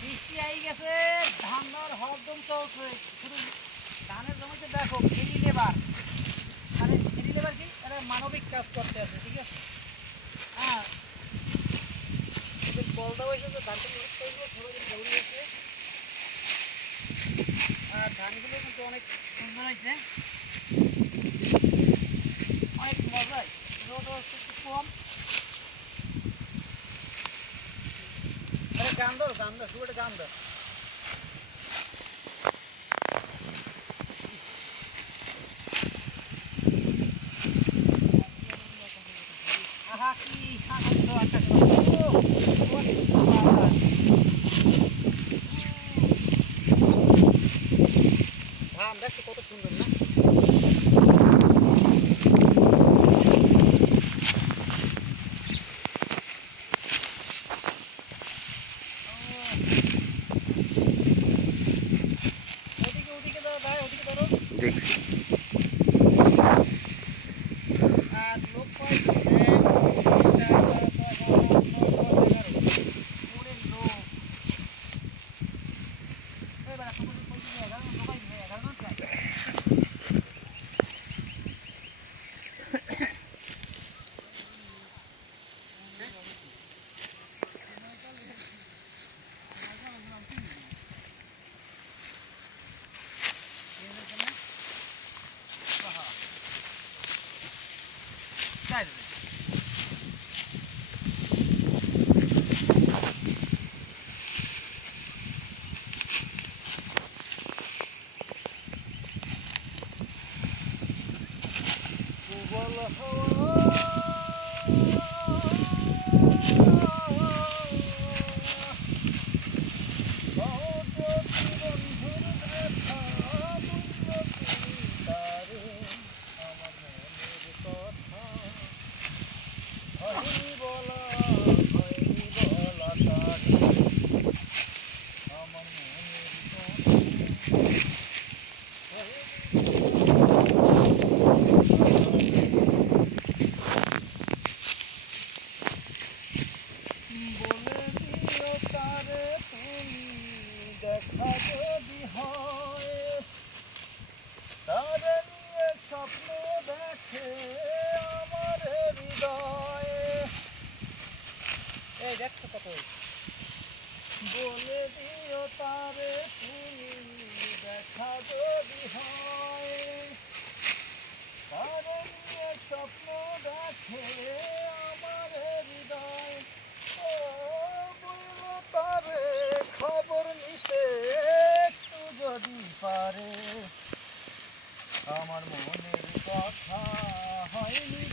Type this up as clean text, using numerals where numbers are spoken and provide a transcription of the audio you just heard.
বৃষ্টি আই গেছে, ধান হরদম চলছে। শুধু ধানের জমিতে দেখো ফ্রি লেবার, মানে ফ্রি লেবার কি এটা মানবিক কাজ করতে আছে, ঠিক আছে। হ্যাঁ, বলদা হয়েছে যে ধানটা দৌড়িয়েছে, আর ধানগুলো কিন্তু অনেক সুন্দর হয়েছে, অনেক মজাই। রোদ একটু কম, গান ধর শুরু গান ধর। আহা কি আনন্দ একটা ধান দেখছো কত সুন্দর না। ওদিকে দাও ভাই, ওদিকে ধরো দেখছি। আর লোক দেখা যদি হয়, তারে নিয়ে স্বপ্ন দেখে আমার হৃদয়ে। এই দেখছো কত, বলে দিও তারে তুমি দেখা যদি হয়, তারে নিয়ে স্বপ্ন দেখে আমার হৃদয়। ও বলো তারে খবর নিতে একটু যদি পারে, আমার মনের কথা হয়নি।